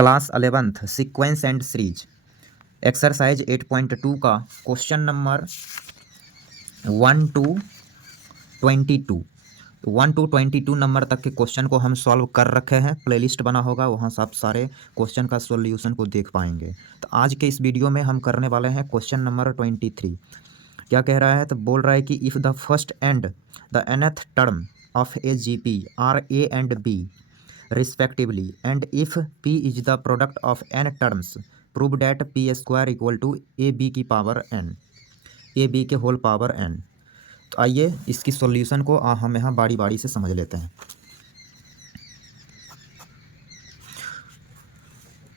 Class 11th sequence and series exercise 8.2 का question number 1 to 22 1 to 22 number तक के question को हम सॉल्व कर रखे हैं। प्लेलिस्ट बना होगा, वहाँ से आप सारे क्वेश्चन का सॉल्यूशन को देख पाएंगे। तो आज के इस वीडियो में हम करने वाले हैं क्वेश्चन नंबर 23। क्या कह रहा है? तो बोल रहा है कि if the first and the nth term of a G P are a and b respectively and if p is the product of n terms prove that p square equal to ab की power n ab के whole power n। तो आइए इसकी solution को हम यहाँ बारी बारी से समझ लेते हैं।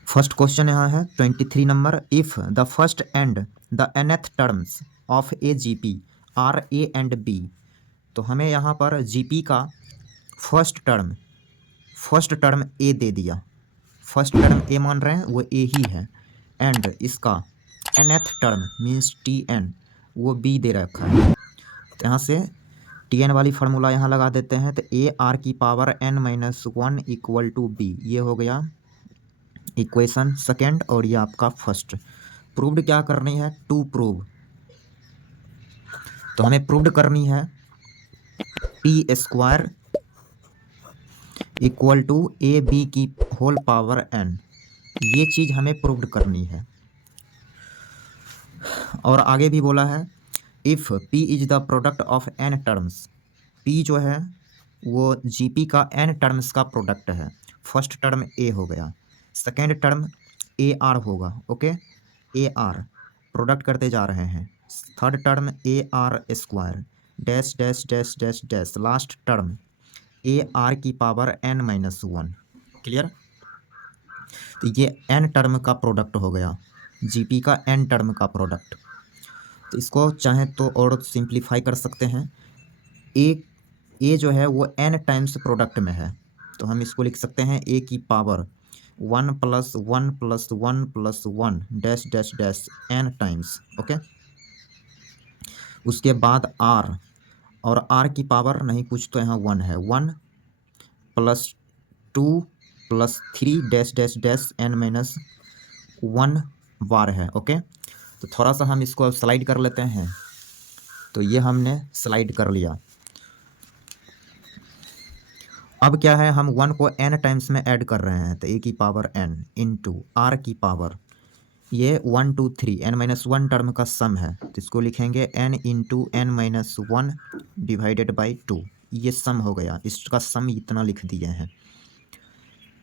फर्स्ट क्वेश्चन यहाँ है 23 नंबर, if the first and the nth terms of a G P are a and b. तो हमें यहाँ पर जी पी का फर्स्ट टर्म ए दे दिया, फर्स्ट टर्म ए मान रहे हैं, वो ए ही है। एंड इसका nth term means t n वो बी दे रखा है। तो यहाँ से टी एन वाली फार्मूला यहाँ लगा देते हैं। तो ए आर की power n minus 1 equal to b, ये हो गया इक्वेशन सेकेंड और ये आपका फर्स्ट। प्रूव्ड क्या करनी है? To prove. तो हमें प्रूव्ड करनी है p square equal to a b की होल पावर n, ये चीज़ हमें प्रूव्ड करनी है। और आगे भी बोला है if p is the product of n terms, p जो है वो gp का n टर्म्स का प्रोडक्ट है। फर्स्ट टर्म a हो गया, सेकेंड टर्म ए आर होगा। ओके, ए आर प्रोडक्ट करते जा रहे हैं। Third term a are square dash dash dash dash dash, last term a r की पावर n माइनस 1। क्लियर? तो ये n टर्म का प्रोडक्ट हो गया, जीपी का n टर्म का प्रोडक्ट। तो इसको चाहे तो और सिंप्लीफाई कर सकते हैं। ए जो है वो n टाइम्स प्रोडक्ट में है, तो हम इसको लिख सकते हैं ए की power 1 plus 1 plus 1 plus 1 dash dash dash n times. Okay, उसके बाद आर, और आर की पावर नहीं कुछ तो यहाँ 1 है, 1 plus 2 plus 3 dash dash dash n minus 1 बार है। ओके, तो थोड़ा सा हम इसको अब स्लाइड कर लेते हैं। तो ये हमने स्लाइड कर लिया। अब क्या है, हम 1 को n टाइम्स में ऐड कर रहे हैं। तो a की पावर n इंटू आर की पावर ये 1 2 3 n माइनस 1 टर्म का सम है, तो इसको लिखेंगे n into n minus 1 divided by 2। ये सम हो गया, इसका सम इतना लिख दिए हैं।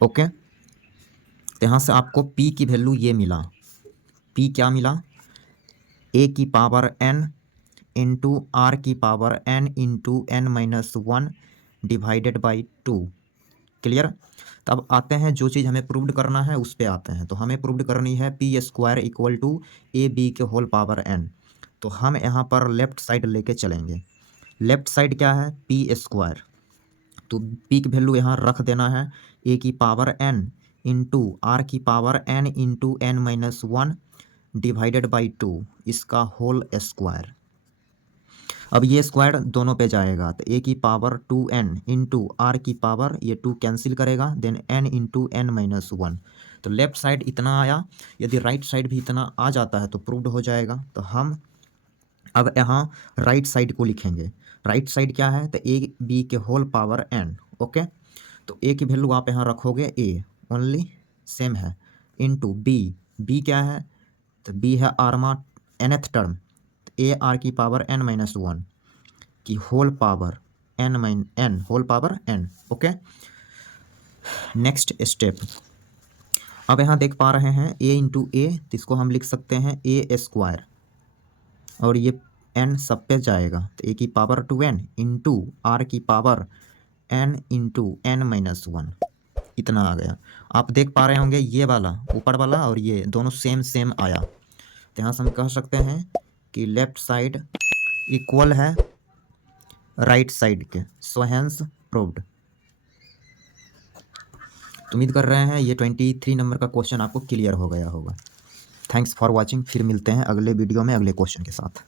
ओके, तो यहाँ से आपको p की वैल्यू ये मिला। p क्या मिला? a की पावर n इंटू आर की power n into n minus 1 divided by 2। Clear? तब आते हैं जो चीज़ हमें प्रूव्ड करना है उस पे आते हैं। तो हमें प्रूव्ड करनी है p square equal to a b के होल पावर n। तो हम यहाँ पर लेफ्ट साइड लेके चलेंगे। लेफ्ट साइड क्या है? P square. तो पी की वैल्यू यहाँ रख देना है, ए की पावर n इंटू आर की power n into n minus 1 divided by 2, इसका होल स्क्वायर। अब ये स्क्वायर दोनों पे जाएगा, तो ए की पावर 2n इंटू आर की पावर ये 2 कैंसिल करेगा, then n into n minus 1। तो लेफ्ट साइड इतना आया, यदि राइट साइड भी इतना आ जाता है तो प्रूव्ड हो जाएगा। तो हम अब यहाँ राइट साइड को लिखेंगे। राइट साइड क्या है? तो ए बी के होल पावर n। ओके, तो ए की वैल्यू आप यहाँ रखोगे ए ओनली सेम है, इंटू बी क्या है? तो बी है आर्मा nth टर्म, ए आर की पावर n माइनस 1 की whole power n whole power n। Okay, next step. अब यहाँ देख पा रहे हैं a इंटू ए, तो इसको हम लिख सकते हैं ए स्क्वायर, और ये n सब पे जाएगा। तो a की पावर 2n इंटू आर की power n into n minus 1, इतना आ गया। आप देख पा रहे होंगे ये वाला ऊपर वाला और ये दोनों सेम आया। तो यहाँ से हम कह सकते हैं कि लेफ्ट साइड इक्वल है राइट साइड के, सो हेंस प्रूव्ड। तो उम्मीद कर रहे हैं ये 23 नंबर का क्वेश्चन आपको क्लियर हो गया होगा। Thanks for watching. फिर मिलते हैं अगले वीडियो में अगले क्वेश्चन के साथ।